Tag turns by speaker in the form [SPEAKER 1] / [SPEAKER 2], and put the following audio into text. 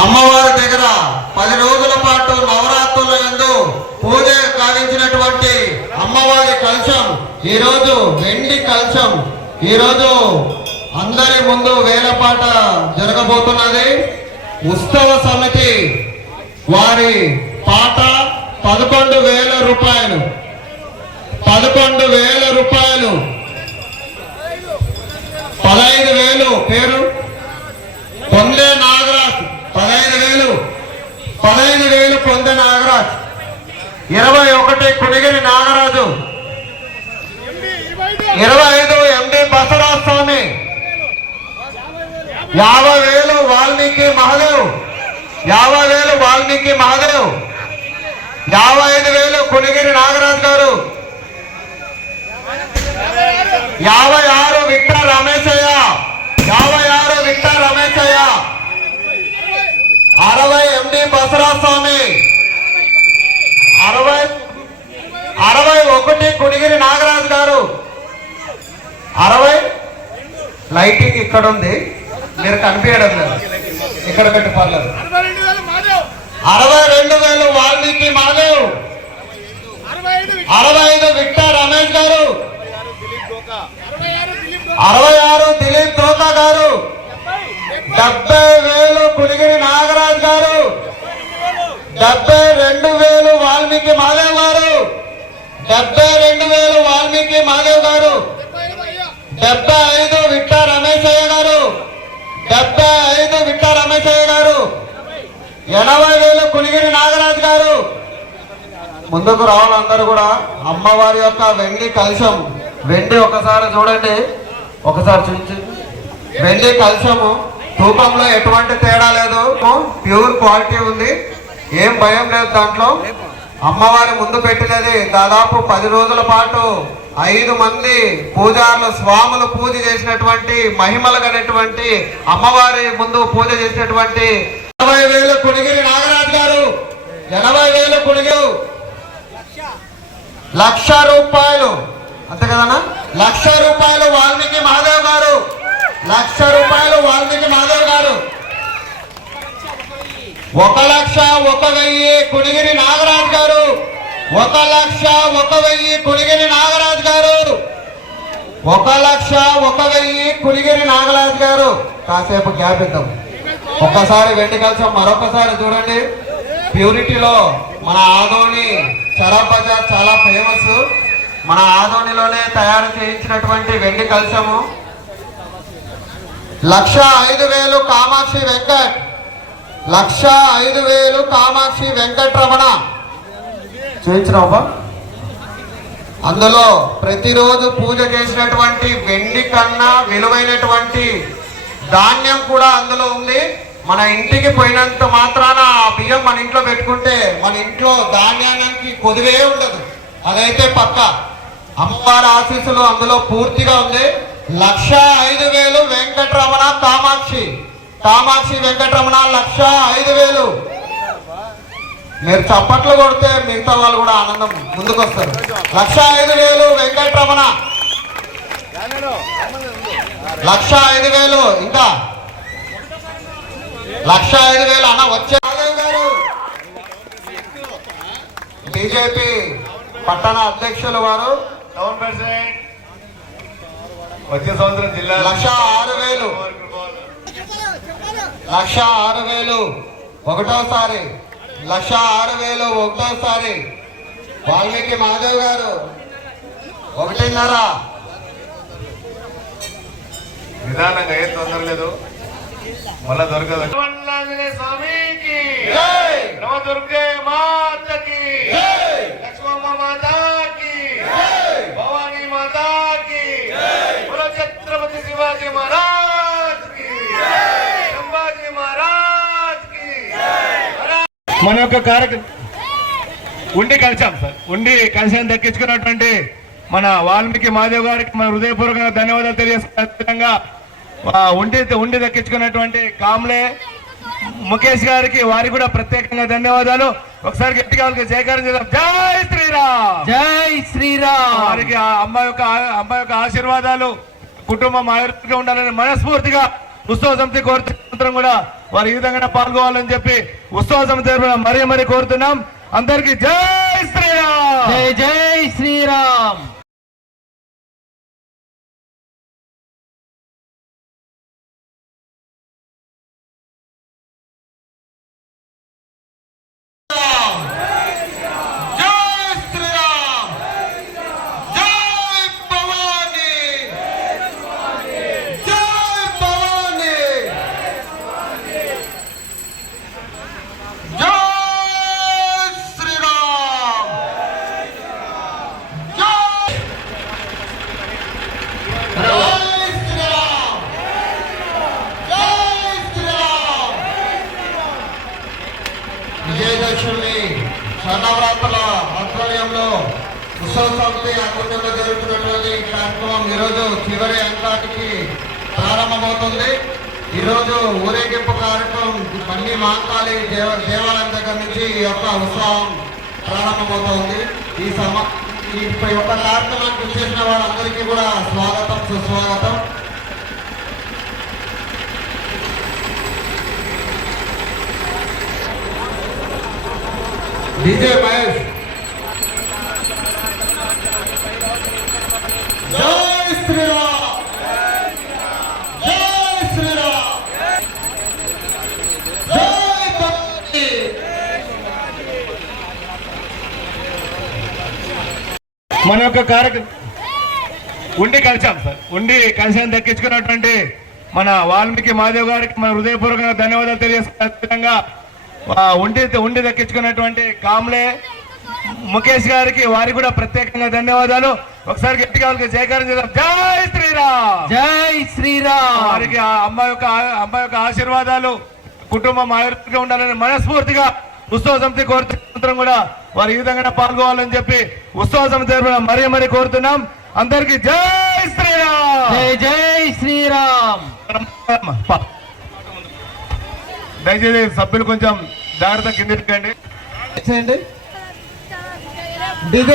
[SPEAKER 1] అమ్మవారి దగ్గర పది రోజుల పాటు నవరాత్రుల ఎందు పూజ కావించినటువంటి అమ్మవారి కలశం. ఈరోజు వెండి కలశం. ఈరోజు అందరి ముందు వేలపాట జరగబోతున్నది. ఉత్సవ సమితి వారి పాట పదకొండు వేల రూపాయలు. పదకొండు వేల రూపాయలు. పదహైదు వేలు పేరు. పొందే నా పదహైదు వేలు. పదహైదు వేలు పొందే నాగరాజ్. ఇరవై ఒకటి కునిగిరి నాగరాజు. ఇరవై ఐదు ఎండి బసవరాజ్ స్వామి యాభై వేలు వాల్మీకి మహదేవ్. యాభై వేలు వాల్మీకి మహదేవ్. యాభై ఐదు వేలు కునిగిరి నాగరాజు గారు. యాభై ఆరు విక్టర్ రమేశయ్య యాభై ఆరు విక్టర్ రమేశయ్య అరవై దసరా స్వామి. అరవై అరవై ఒకటి కొడిగిరి నాగరాజు గారు. అరవై? లైటింగ్ ఇక్కడ ఉంది. మీరు కనిపించడం లేదు. ఇక్కడ పెట్టి పర్లేదు
[SPEAKER 2] అరవై రెండు వేలు
[SPEAKER 1] వాల్మీకి మాధవ్.
[SPEAKER 2] అరవై ఐదు
[SPEAKER 1] విక్టర్ రమేష్ గారు.
[SPEAKER 2] అరవై ఆరు దిలీప్ గౌడ్,
[SPEAKER 1] తోకా గారు. డెబ్బై వేలు కులిగిరి నాగ డెబ్బై రెండు వేలు వాల్మీకి మాధవ్ గారు. డెబ్బై రెండు వేలు వాల్మీకి మాధవ్ గారు.
[SPEAKER 2] డెబ్బై ఐదు
[SPEAKER 1] విట్ట రమేశయ్య గారు. డెబ్బై ఐదు విట్ట రమేశయ్య గారు. ఎనభై వేలు కులిగిరి నాగరాజ్ గారు. ముందుకు రావాలందరూ కూడా. అమ్మవారి యొక్క వెండి కలశం. వెండి ఒకసారి చూడండి. ఒకసారి చూపించి. వెండి కలశము. తూకంలో ఎటువంటి తేడా లేదు. ప్యూర్ క్వాలిటీ ఉంది. ఏం భయం లేదు దాంట్లో. అమ్మవారి ముందు పెట్టినది దాదాపు పది రోజుల పాటు ఐదు మంది పూజారులు స్వాములు పూజ చేసినటువంటి మహిమలు కలిగినటువంటి అమ్మవారి ముందు పూజ చేసినటువంటి ఎనభై వేల కొనిగిరి నాగరాజు గారు. ఎనభై వేల కుడిగిరు లక్ష రూపాయలు. అంతే కదనా లక్ష రూపాయలు వాల్మీకి మహాదేవ్ గారు. లక్ష రూపాయలు వాల్మీకి మహాదేవ్ ఒక లక్ష ఒక వెయ్యి కుడిగిరి నాగరాజ్ గారు. ఒక లక్ష ఒక వెయ్యి కుడిగిరి నాగరాజ్ గారు. ఒక లక్ష ఒక వెయ్యి కుడిగిరి నాగరాజు గారు. కాసేపు గ్యాప్ ఇద్దాం. ఒక్కసారి వెండి కలిసాం మరొకసారి చూడండి. ప్యూరిటీలో మన ఆదోని చరబ్ బజార్ చాలా ఫేమస్. మన ఆదోనిలోనే తయారు చేయించినటువంటి వెండి కలసము లక్ష ఐదు వేలు కామాక్షి వెంకట్. లక్ష ఐదు వేలు కామాక్షి వెంకట్రమణ. చూపించినావా అందులో ప్రతిరోజు పూజ చేసినటువంటి వెండి కన్నా విలువైనటువంటి ధాన్యం కూడా అందులో ఉంది. మన ఇంటికి పోయినంత మాత్రాన ఆ బియ్యం మన ఇంట్లో పెట్టుకుంటే మన ఇంట్లో ధాన్యానికి కొదువే ఉండదు. అదైతే పక్క. అమ్మవారి ఆశీస్సులు అందులో పూర్తిగా ఉంది. లక్ష ఐదు వేలు వెంకటరమణ కామాక్షి. కామాక్షి వెంకటరమణ లక్ష ఐదు వేలు. మీరు చప్పట్లు కొడితే మిగతా వాళ్ళు కూడా ఆనందం ముందుకు వస్తారు లక్ష ఐదు వేలు వెంకటరమణ. లక్ష ఐదు వేలు ఇంకా లక్ష ఐదు వేలు అన్న వచ్చే బీజేపీ పట్టణ అధ్యక్షులు వారు.
[SPEAKER 3] వచ్చే సంవత్సరం జిల్లా
[SPEAKER 1] లక్ష ఆరు వేలు. లక్ష ఆరు వేలు. ఒకటోసారి. లక్ష ఆరు వేలు ఒకటోసారి. వాల్మీకి మాధవ్ గారు ఒకటిన్నర.
[SPEAKER 3] నిదానంగా ఏం తొందర లేదు. మళ్ళా దొరకదు. స్వామికి.
[SPEAKER 1] జై!
[SPEAKER 3] నవదుర్గే మాతకి. లక్ష్మమ్మ మాతాకి. భవానీ మాతాకి. ఛత్రపతి శివాజీ మహారాజ్. మన యొక్క కార్యక్రమం ఉండి కలిసాం సార్. ఉండి కలిసాన్ని దక్కించుకున్నటువంటి మన వాల్మీకి మాధవ్ గారికి మన హృదయపూర్వకంగా ధన్యవాదాలు తెలియజేస్తున్నా ఉండి ఉండి దక్కించుకున్నటువంటి కామ్లే ముఖేష్ గారికి వారికి కూడా ప్రత్యేకంగా ధన్యవాదాలు. ఒకసారి గట్టిగా వాళ్ళకి జయకారం చేద్దాం. జై శ్రీరామ్!
[SPEAKER 4] జై శ్రీరామ్!
[SPEAKER 3] వారికి అమ్మాయి యొక్క అమ్మాయి యొక్క ఆశీర్వాదాలు కుటుంబం ఆయుర్గా ఉండాలని మనస్ఫూర్తిగా ఉత్సవ సమితి కోరుతున్న కూడా వారు ఈ విధంగా పాల్గొవాలని చెప్పి ఉత్సవ సమితి మరీ మరీ కోరుతున్నాం. అందరికీ జై
[SPEAKER 1] ఉత్సవ సమితి ఆధ్వర్యంలో జరుగుతున్నటువంటి ఈ కార్యక్రమం ఈరోజు చివరి అంకాటికి ప్రారంభమవుతుంది. ఈరోజు ఊరేగింపు కార్యక్రమం మళ్ళీ మాంకాళి దేవ దేవాలయం దగ్గర నుంచి ఈ యొక్క ఉత్సవం ప్రారంభమవుతుంది. ఈ సమ ఈ యొక్క కార్యక్రమానికి చేసిన వారందరికీ కూడా స్వాగతం సుస్వాగతం. డీజే మహేష్ జై శ్రీరామ్ జై శ్రీరామ్ జై భక్తి
[SPEAKER 3] మన యొక్క కార్యక్రమం ఉండి కలిసాం సార్. ఉండి కలిసాన్ని దక్కించుకున్నటువంటి మన వాల్మీకి మాధవ్ గారికి మన హృదయపూర్వకంగా ధన్యవాదాలు తెలియజేస్తున్నా ఉండి ఉండి దక్కించుకున్నటువంటి కామ్లే ముఖేష్ గారికి వారికి కూడా ప్రత్యేకంగా ధన్యవాదాలు. ఒకసారి గట్టిగా వాళ్ళకి జయకారం చేద్దాం. జై శ్రీరామ్!
[SPEAKER 4] జై శ్రీరామ్!
[SPEAKER 3] వారికి అమ్మాయి యొక్క అమ్మాయి యొక్క ఆశీర్వాదాలు కుటుంబం ఆయుర్వేదంగా ఉండాలని మనస్ఫూర్తిగా ఉత్సవ సమితి కోరుతున్న కూడా వారు ఈ విధంగా పాల్గొవాలని చెప్పి ఉత్సవ సమితి మరీ మరీ కోరుతున్నాం. అందరికి జై శ్రీరామ్!
[SPEAKER 4] జై జై శ్రీరామ్.
[SPEAKER 3] దయచేసి సభ్యులు కొంచెం జాగ్రత్త
[SPEAKER 1] డీజే